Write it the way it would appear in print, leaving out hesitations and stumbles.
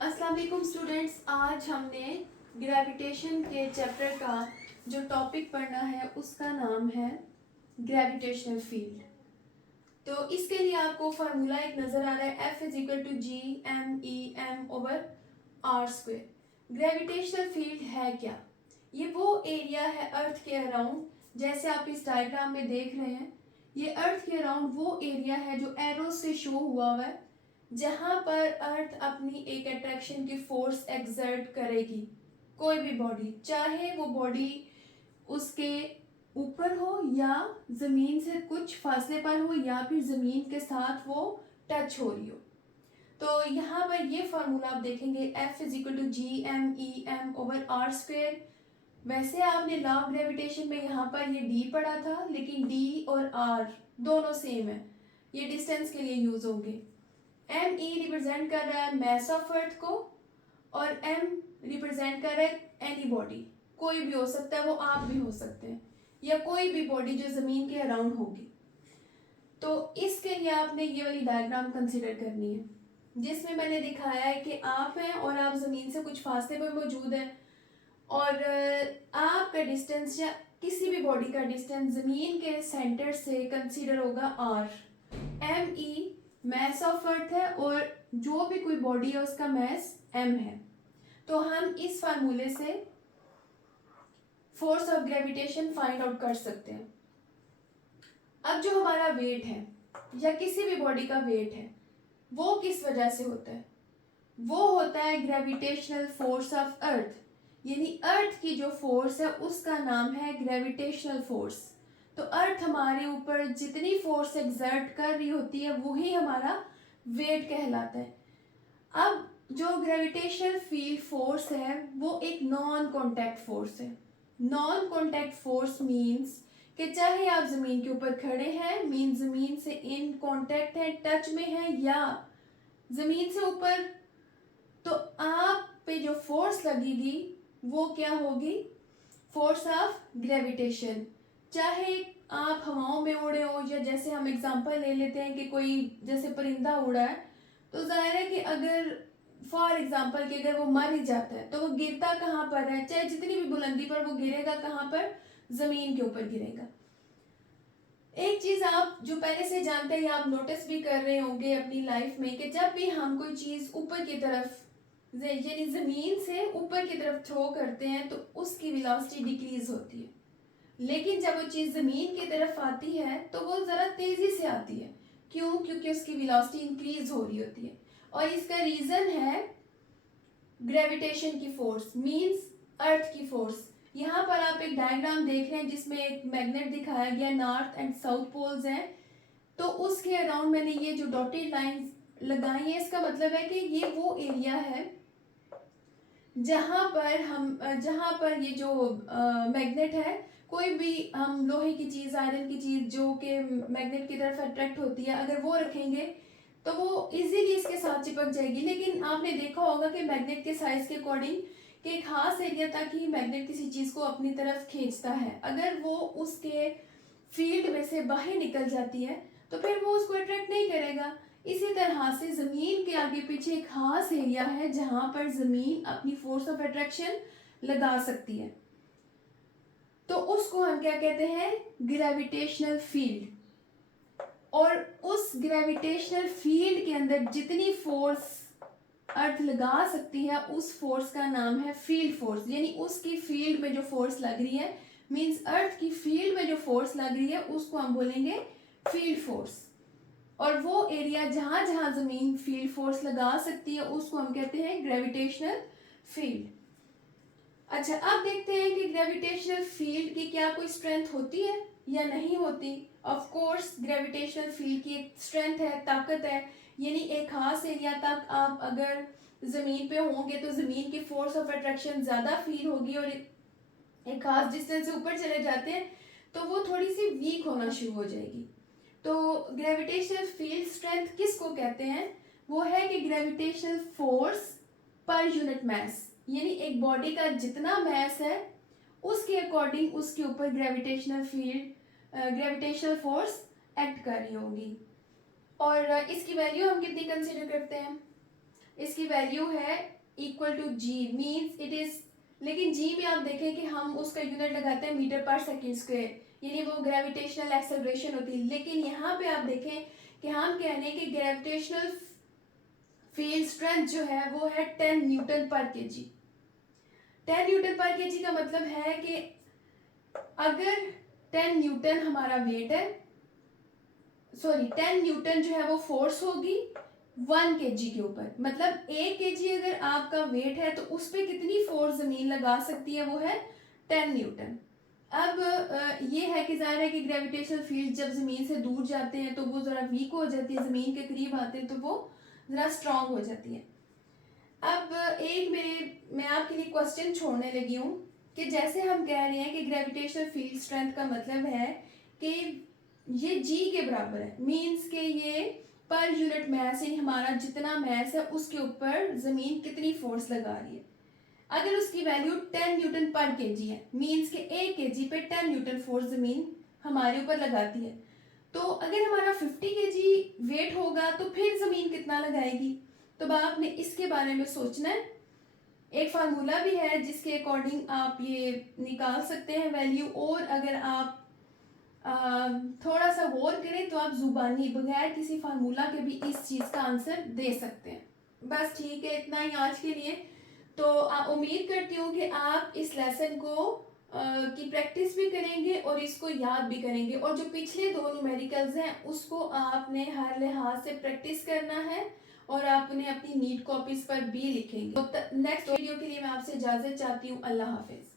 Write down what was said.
अस्सलाम वालेकुम स्टूडेंट्स। आज हमने ग्रेविटेशन के चैप्टर का जो टॉपिक पढ़ना है उसका नाम है ग्रेविटेशनल फील्ड। तो इसके लिए आपको फार्मूला एक नज़र आ रहा है, F is equal to G M E M over R square. Gravitational field है क्या? ये वो एरिया है अर्थ के अराउंड, जैसे आप इस डायग्राम में देख रहे हैं। ये अर्थ के अराउंड वो एरिया है जो एरो से शो हुआ है, जहां पर अर्थ अपनी एक अट्रैक्शन की फोर्स एक्सर्ट करेगी। कोई भी बॉडी, चाहे वो बॉडी उसके ऊपर हो या ज़मीन से कुछ फासले पर हो या फिर ज़मीन के साथ वो टच हो रही हो। तो यहाँ पर ये फार्मूला आप देखेंगे, F is equal to G M E M over R square. वैसे आपने लॉ ऑफ ग्रेविटेशन में यहाँ पर ये D पढ़ा था, लेकिन D और R दोनों सेम है, ये डिस्टेंस के लिए यूज़ होंगे। एम ई रिप्रेजेंट कर रहा है मैस ऑफ अर्थ को, और एम रिप्रेजेंट कर रहा है एनी बॉडी, कोई भी हो सकता है, वो आप भी हो सकते हैं, या कोई भी बॉडी जो ज़मीन के अराउंड होगी। तो इसके लिए आपने ये वाली डायग्राम कंसिडर करनी है, जिसमें मैंने दिखाया है कि आप हैं और आप ज़मीन से कुछ फासले पर मौजूद हैं, और आपका डिस्टेंस या किसी भी बॉडी का डिस्टेंस ज़मीन के सेंटर से कंसिडर होगा R. M E mass of earth है, और जो भी कोई बॉडी है उसका मैस एम है। तो हम इस फार्मूले से force of gravitation find out कर सकते हैं। अब जो हमारा वेट है या किसी भी बॉडी का वेट है, वो किस वजह से होता है? वो होता है ग्रेविटेशनल फोर्स ऑफ अर्थ, यानी अर्थ की जो फोर्स है उसका नाम है ग्रेविटेशनल फोर्स। तो अर्थ हमारे ऊपर जितनी फोर्स एक्सर्ट कर रही होती है वही हमारा वेट कहलाता है। अब जो ग्रेविटेशनल फील्ड फोर्स है वो एक नॉन कॉन्टैक्ट फोर्स है। नॉन कॉन्टैक्ट फोर्स मीन्स कि चाहे आप ज़मीन के ऊपर खड़े हैं, मीन ज़मीन से इन कॉन्टैक्ट है, टच में है, या ज़मीन से ऊपर, तो आप पे जो फोर्स लगेगी वो क्या होगी? Force of gravitation. चाहे आप हवाओं में उड़े हो, या जैसे हम एग्जांपल ले लेते हैं कि कोई जैसे परिंदा उड़ा है, तो जाहिर है कि अगर फॉर एग्जांपल कि अगर वो मर ही जाता है तो वो गिरता कहाँ पर है? चाहे जितनी भी बुलंदी पर वो गिरेगा, कहाँ पर? ज़मीन के ऊपर गिरेगा। एक चीज़ आप जो पहले से जानते हैं, आप नोटिस भी कर रहे होंगे अपनी लाइफ में, कि जब भी हम कोई चीज़ ऊपर की तरफ यानी ज़मीन से ऊपर की तरफ थ्रो करते हैं तो उसकी वेलोसिटी डिक्रीज होती है, लेकिन जब वो चीज़ ज़मीन की तरफ आती है तो वो ज़रा तेज़ी से आती है। क्यों? क्योंकि उसकी वेलोसिटी इंक्रीज हो रही होती है, और इसका रीज़न है ग्रेविटेशन की फोर्स, मींस अर्थ की फोर्स। यहाँ पर आप एक डायग्राम देख रहे हैं जिसमें एक मैग्नेट दिखाया गया, नॉर्थ एंड साउथ पोल्स हैं, तो उसके अराउंड मैंने ये जो डॉटेड लाइंस लगाई है, इसका मतलब है कि ये वो एरिया है जहाँ पर ये जो मैग्नेट है, कोई भी हम लोहे की चीज़, आयरन की चीज़ जो कि मैग्नेट की तरफ अट्रैक्ट होती है, अगर वो रखेंगे तो वो इजीली इसके साथ चिपक जाएगी। लेकिन आपने देखा होगा कि मैग्नेट के साइज के अकॉर्डिंग कि एक खास एरिया तक ही मैग्नेट किसी चीज़ को अपनी तरफ खींचता है, अगर वो उसके फील्ड में से बाहर निकल जाती है तो फिर वो उसको अट्रैक्ट नहीं करेगा। इसी तरह से ज़मीन के आगे पीछे एक खास एरिया है जहाँ पर ज़मीन अपनी फोर्स ऑफ अट्रैक्शन लगा सकती है, तो उसको हम क्या कहते हैं? Gravitational field. और उस ग्रेविटेशनल फील्ड के अंदर जितनी फोर्स अर्थ लगा सकती है उस फोर्स का नाम है फील्ड फोर्स, यानी उसकी फील्ड में जो फोर्स लग रही है, मींस अर्थ की फील्ड में जो फोर्स लग रही है उसको हम बोलेंगे फील्ड फोर्स। और वो एरिया जहाँ जहाँ ज़मीन फील्ड फोर्स लगा सकती है उसको हम कहते हैं ग्रेविटेशनल फील्ड। अच्छा, अब देखते हैं कि ग्रेविटेशनल फील्ड की क्या कोई स्ट्रेंथ होती है या नहीं होती। ऑफ कोर्स ग्रेविटेशनल फील्ड की एक स्ट्रेंथ है, ताकत है, यानी एक खास एरिया तक आप अगर ज़मीन पे होंगे तो ज़मीन की फोर्स ऑफ अट्रैक्शन ज़्यादा फील होगी, और एक खास डिस्टेंस से ऊपर चले जाते हैं तो वो थोड़ी सी वीक होना शुरू हो जाएगी। तो ग्रेविटेशनल फील्ड स्ट्रेंथ किसको कहते हैं? वो है कि gravitational force per unit mass, यानी एक बॉडी का जितना मैस है उसके अकॉर्डिंग उसके ऊपर ग्रेविटेशनल ग्रेविटेशनल फोर्स एक्ट कर रही होगी। और इसकी वैल्यू हम कितनी कंसीडर करते हैं? इसकी वैल्यू है equal to G, means it is, लेकिन जी में आप देखें कि हम उसका यूनिट लगाते हैं मीटर पर सेकेंड स्क्वायर, यानी वो ग्रेविटेशनल एक्सेलरेशन होती है। लेकिन यहाँ पे आप देखें कि हम कह रहे हैं कि ग्रेविटेशनल फील्ड स्ट्रेंथ जो है वो है 10 न्यूटन पर केजी। 10 न्यूटन पर केजी का मतलब है कि अगर 10 न्यूटन हमारा वेट है, सॉरी 10 न्यूटन जो है वो फोर्स होगी 1 केजी के ऊपर, मतलब 1 केजी अगर आपका वेट है तो उस पर कितनी फोर्स ज़मीन लगा सकती है, वो है 10 न्यूटन। अब ये है कि जाहिर है कि ग्रेविटेशनल फील्ड जब ज़मीन से दूर जाते हैं तो वो ज़रा वीक हो जाती है, ज़मीन के करीब आते हैं तो वो ज़रा स्ट्रांग हो जाती है। अब मैं आपके लिए क्वेश्चन छोड़ने लगी हूँ कि जैसे हम कह रहे हैं कि ग्रेविटेशनल फील्ड स्ट्रेंथ का मतलब है कि ये जी के बराबर है, मीन्स के ये पर यूनिट मैस, यानी हमारा जितना मैस है उसके ऊपर ज़मीन कितनी फोर्स लगा रही है। अगर उसकी वैल्यू 10 न्यूटन पर केजी है, मीन्स के 1 केजी पे 10 न्यूटन फोर्स ज़मीन हमारे ऊपर लगाती है, तो अगर हमारा 50 केजी वेट होगा तो फिर ज़मीन कितना लगाएगी। तो अब आपने इसके बारे में सोचना है। एक फार्मूला भी है जिसके अकॉर्डिंग आप ये निकाल सकते हैं वैल्यू, और अगर आप थोड़ा सा गौर करें तो आप जुबानी बगैर किसी फार्मूला के भी इस चीज़ का आंसर दे सकते हैं। बस ठीक है, इतना ही आज के लिए। तो उम्मीद करती हूँ कि आप इस लेसन को की प्रैक्टिस भी करेंगे और इसको याद भी करेंगे, और जो पिछले 2 न्यूमेरिकल्स हैं उसको आपने हर लिहाज से प्रैक्टिस करना है और आपने अपनी नीट कॉपीज पर भी लिखेंगे। तो नेक्स्ट वीडियो के लिए मैं आपसे इजाज़त चाहती हूँ। अल्लाह हाफिज़।